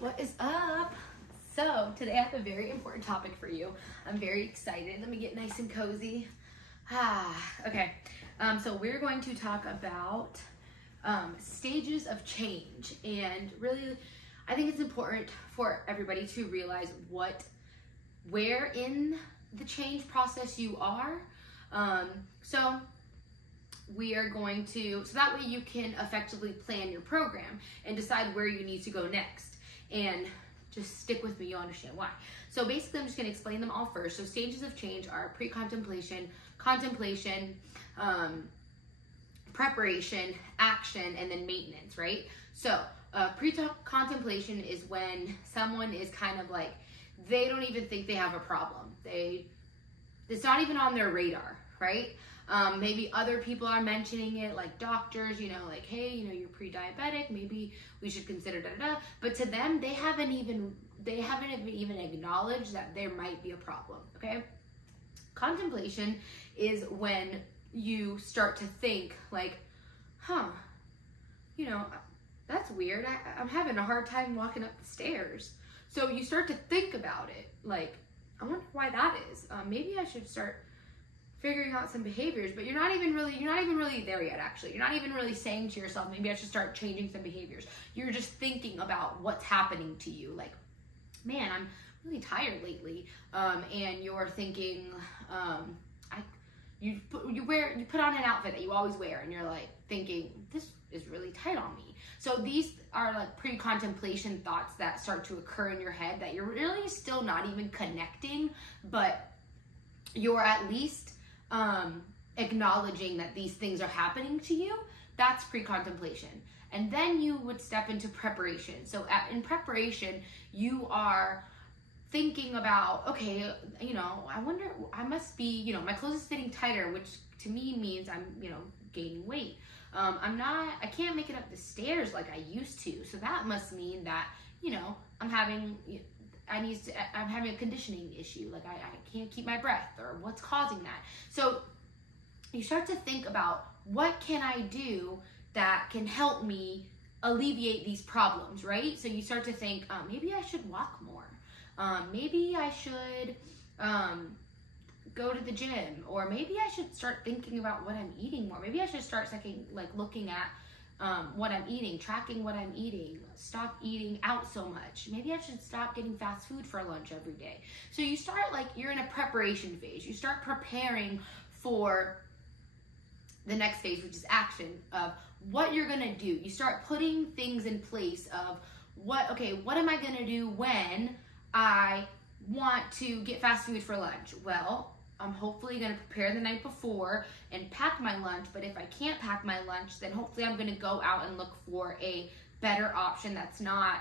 What is up? So today I have a very important topic for you. I'm very excited. Let me get nice and cozy. Okay. So we're going to talk about stages of change, and really, I think it's important for everybody to realize where in the change process you are. So we are going to, so that way you can effectively plan your program and decide where you need to go next. And just stick with me, you'll understand why. So basically, I'm just gonna explain them all first. So stages of change are pre-contemplation, contemplation, preparation, action, and then maintenance, right? So pre-contemplation is when someone is kind of like, they don't even think they have a problem. It's not even on their radar, right? Maybe other people are mentioning it, like doctors, like, hey, you're pre-diabetic, maybe we should consider da-da-da. But to them, they haven't even acknowledged that there might be a problem, okay? Contemplation is when you start to think like, that's weird. I'm having a hard time walking up the stairs. So you start to think about it, like, I wonder why that is. Maybe I should start figuring out some behaviors, but you're not even really there yet, actually. You're not even really saying to yourself, maybe I should start changing some behaviors. You're just thinking about what's happening to you. Like, man, I'm really tired lately. And you're thinking, you put on an outfit that you always wear, and you're like thinking, this is really tight on me. So these are like pre-contemplation thoughts that start to occur in your head that you're really still not even connecting, but you're at least acknowledging that these things are happening to you. That's pre-contemplation. And then you would step into preparation. So in preparation, you are thinking about, okay, I wonder, I must be, my clothes is fitting tighter, which to me means I'm, gaining weight. I can't make it up the stairs like I used to. So that must mean that, I'm having a conditioning issue. Like I can't keep my breath, or what's causing that. So you start to think about, what can I do that can help me alleviate these problems, right? So you start to think, maybe I should walk more. Maybe I should go to the gym, or maybe I should start thinking about what I'm eating more. Maybe I should start looking at what I'm eating, tracking what I'm eating, stop eating out so much. Maybe I should stop getting fast food for lunch every day. So you start, you're in a preparation phase. You start preparing for the next phase, which is action, of what you're gonna do. You start putting things in place of what am I gonna do when I want to get fast food for lunch? Well, I'm hopefully going to prepare the night before and pack my lunch, but if I can't pack my lunch, then hopefully I'm going to go out and look for a better option that's not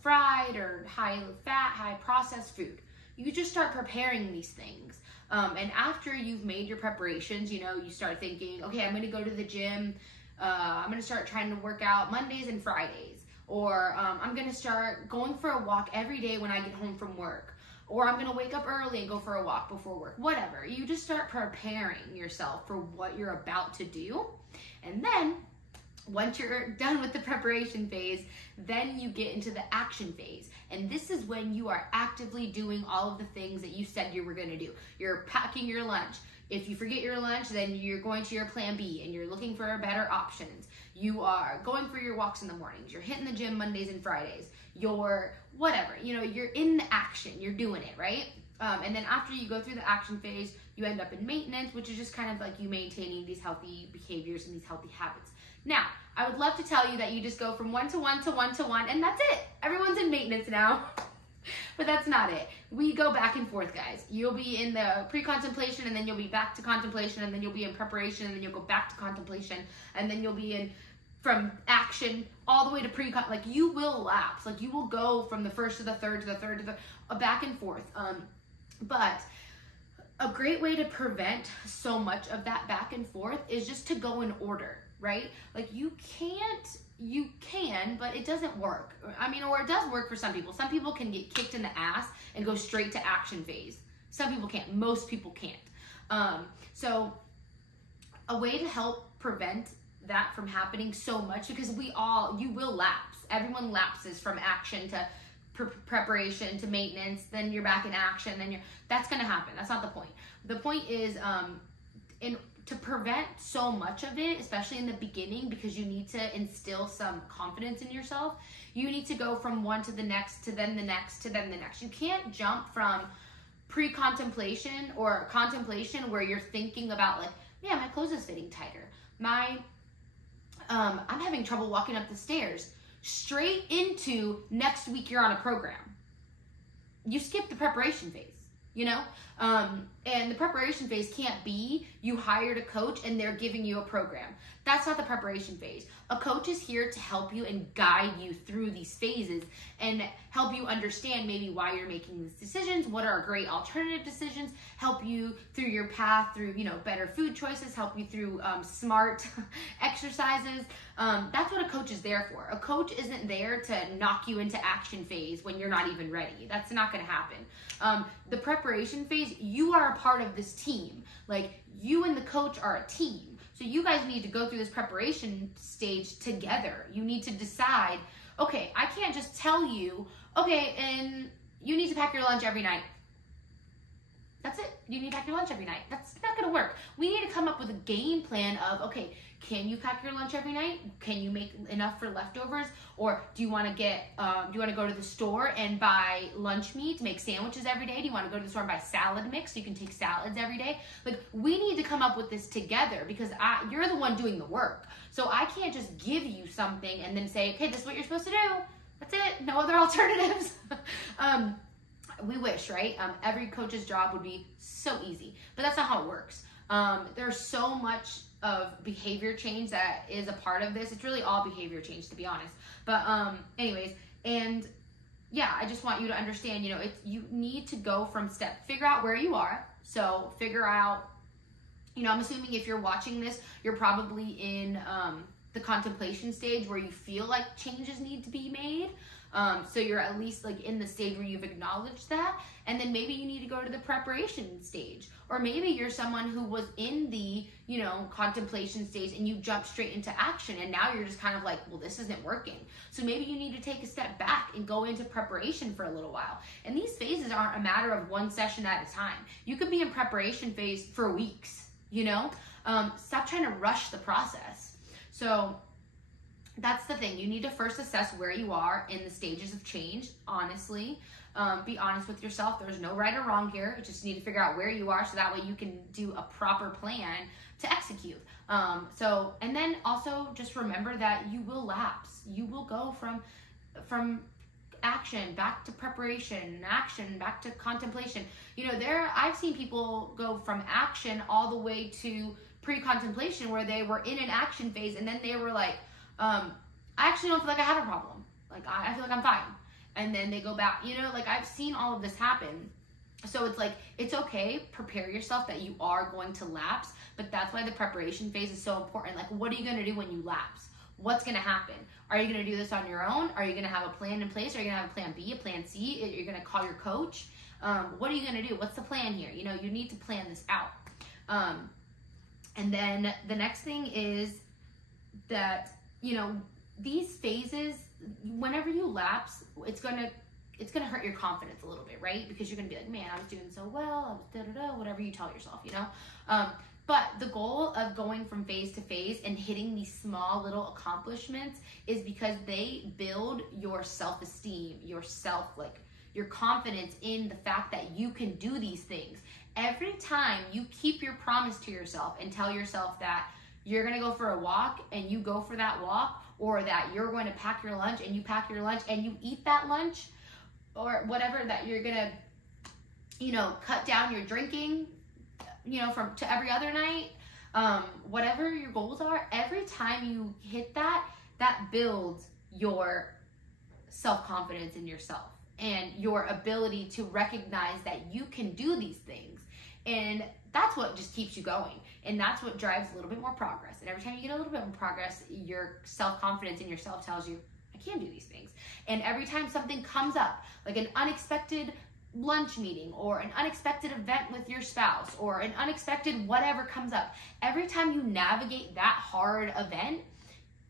fried or high fat, high processed food. You just start preparing these things. And after you've made your preparations, you start thinking, okay, I'm going to go to the gym. I'm going to start trying to work out Mondays and Fridays. Or I'm going to start going for a walk every day when I get home from work. Or I'm going to wake up early and go for a walk before work. Whatever. You just start preparing yourself for what you're about to do. And then once you're done with the preparation phase, then you get into the action phase. And this is when you are actively doing all of the things that you said you were going to do. You're packing your lunch. If you forget your lunch, then you're going to your plan B and you're looking for better options. You are going for your walks in the mornings. You're hitting the gym Mondays and Fridays. You're whatever, you're in the action. You're doing it, right? And then after you go through the action phase, you end up in maintenance, which is just kind of like you maintaining these healthy behaviors and these healthy habits. Now, I would love to tell you that you just go from 1 to 1 to 1 to 1, and that's it. Everyone's in maintenance now. But that's not it. We go back and forth, guys. You'll be in the pre-contemplation, and then you'll be back to contemplation, and then you'll be in preparation, and then you'll go back to contemplation, and then you'll be in from action all the way to pre-con. Like, you will lapse. Like, you will go from the first to the third to the third to the back and forth. But a great way to prevent so much of that back and forth is just to go in order, right? Like, you can, but it doesn't work. Or it does work for some people. Some people can get kicked in the ass and go straight to action phase. Some people can't. Most people can't. So a way to help prevent that from happening so much, because you will lapse. Everyone lapses from action to preparation to maintenance, then you're back in action, that's going to happen. That's not the point. The point is to prevent so much of it, especially in the beginning, because you need to instill some confidence in yourself. You need to go from one to the next, to then the next, to then the next. You can't jump from pre-contemplation or contemplation where you're thinking about like, man, my clothes is fitting tighter. I'm having trouble walking up the stairs. Straight into next week you're on a program. You skip the preparation phase, you know? And the preparation phase can't be you hired a coach and they're giving you a program. That's not the preparation phase. A coach is here to help you and guide you through these phases and help you understand maybe why you're making these decisions, what are great alternative decisions, help you through your path through, better food choices, help you through smart exercises. That's what a coach is there for. A coach isn't there to knock you into action phase when you're not even ready. That's not going to happen. The preparation phase, you are a part of this team. Like, you and the coach are a team. So you guys need to go through this preparation stage together. You need to decide, okay, I can't just tell you, okay, and you need to pack your lunch every night. That's it. You need to pack your lunch every night. That's not going to work. We need to come up with a game plan of, okay, can you pack your lunch every night? Can you make enough for leftovers? Or do you want to go to the store and buy lunch meat to make sandwiches every day? Do you want to go to the store and buy salad mix so you can take salads every day? Like, we need to come up with this together, because you're the one doing the work. So I can't just give you something and then say, okay, this is what you're supposed to do. That's it. No other alternatives. We wish, right? Every coach's job would be so easy, but that's not how it works. There's so much of behavior change that is a part of this. It's really all behavior change, to be honest. But anyways, and yeah, I just want you to understand, you need to go from figure out where you are. So figure out, I'm assuming if you're watching this, you're probably in the contemplation stage where you feel like changes need to be made. So you're at least like in the stage where you've acknowledged that, and then maybe you need to go to the preparation stage, or maybe you're someone who was in the, contemplation stage and you jumped straight into action, and now you're just kind of like, well, this isn't working. So maybe you need to take a step back and go into preparation for a little while. And these phases aren't a matter of one session at a time. You could be in preparation phase for weeks, Stop trying to rush the process. So that's the thing. You need to first assess where you are in the stages of change, honestly. Be honest with yourself. There's no right or wrong here. You just need to figure out where you are so that way you can do a proper plan to execute. And then also just remember that you will lapse. You will go from action back to preparation, action back to contemplation. I've seen people go from action all the way to pre-contemplation, where they were in an action phase and then they were like, I actually don't feel like I have a problem. Like, I feel like I'm fine. And then they go back, I've seen all of this happen. So it's like, it's okay. Prepare yourself that you are going to lapse, but that's why the preparation phase is so important. Like, what are you going to do when you lapse? What's going to happen? Are you going to do this on your own? Are you going to have a plan in place? Are you going to have a plan B, a plan C? Are you going to call your coach? What are you going to do? What's the plan here? You need to plan this out. And then the next thing is that, these phases, whenever you lapse, it's gonna hurt your confidence a little bit, right? Because you're gonna be like, man, I was doing so well, I was da-da-da, whatever you tell yourself, But the goal of going from phase to phase and hitting these small little accomplishments is because they build your self-esteem, your confidence in the fact that you can do these things. Every time you keep your promise to yourself and tell yourself that you're going to go for a walk and you go for that walk, or that you're going to pack your lunch and you pack your lunch and you eat that lunch, or whatever, that you're going to, cut down your drinking, to every other night, whatever your goals are, every time you hit that builds your self-confidence in yourself and your ability to recognize that you can do these things. And that's what just keeps you going. And that's what drives a little bit more progress. And every time you get a little bit more progress, your self-confidence in yourself tells you, I can do these things. And every time something comes up, like an unexpected lunch meeting or an unexpected event with your spouse or an unexpected whatever comes up, every time you navigate that hard event,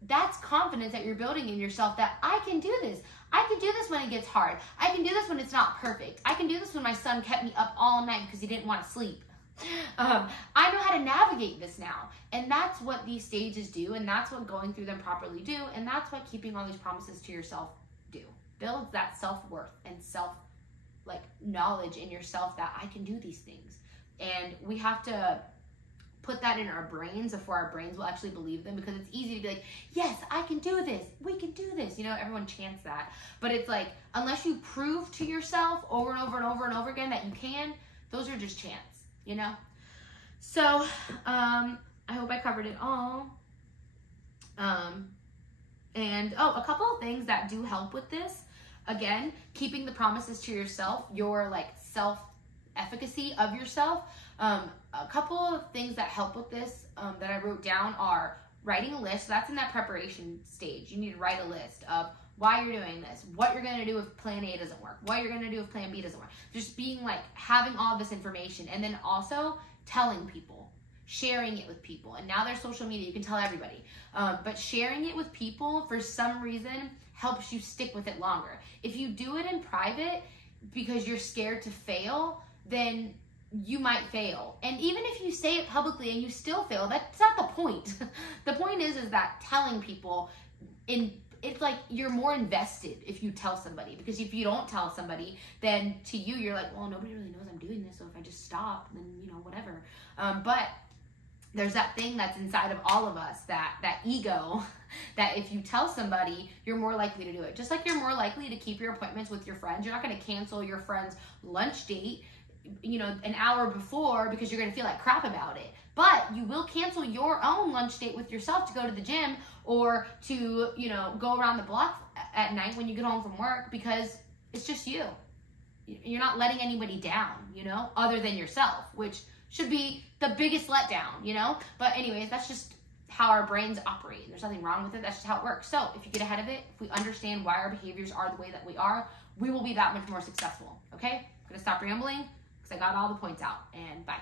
that's confidence that you're building in yourself that I can do this. I can do this when it gets hard. I can do this when it's not perfect. I can do this when my son kept me up all night because he didn't want to sleep. I know how to navigate this now. And that's what these stages do, and that's what going through them properly do, and that's what keeping all these promises to yourself do. Builds that self-worth and knowledge in yourself that I can do these things. And we have to put that in our brains before our brains will actually believe them, because it's easy to be like, yes, I can do this. We can do this. You know, everyone chants that. But it's like, unless you prove to yourself over and over and over and over again that you can, those are just chants, you know? So, I hope I covered it all. A couple of things that do help with this. Again, keeping the promises to yourself, your self-efficacy of yourself. A couple of things that help with this that I wrote down are writing a list. So that's in that preparation stage. You need to write a list of why you're doing this, what you're going to do if plan A doesn't work, what you're going to do if plan B doesn't work. Just being having all this information, and then also telling people, sharing it with people. And now there's social media, you can tell everybody. But sharing it with people, for some reason, helps you stick with it longer. If you do it in private because you're scared to fail, then you might fail. And even if you say it publicly and you still fail, that's not the point. The point is that telling people, it's like you're more invested if you tell somebody, because if you don't tell somebody, then to you, you're like, well, nobody really knows I'm doing this, so if I just stop, then, whatever. But there's that thing that's inside of all of us, that ego, that if you tell somebody, you're more likely to do it. Just like you're more likely to keep your appointments with your friends. You're not going to cancel your friend's lunch date, an hour before, because you're going to feel like crap about it. But you will cancel your own lunch date with yourself to go to the gym, or to, go around the block at night when you get home from work, because it's just you. You're not letting anybody down, other than yourself, which should be the biggest letdown, But anyways, that's just how our brains operate. There's nothing wrong with it. That's just how it works. So if you get ahead of it, if we understand why our behaviors are the way that we are, we will be that much more successful. Okay? I'm going to stop rambling because I got all the points out. And bye.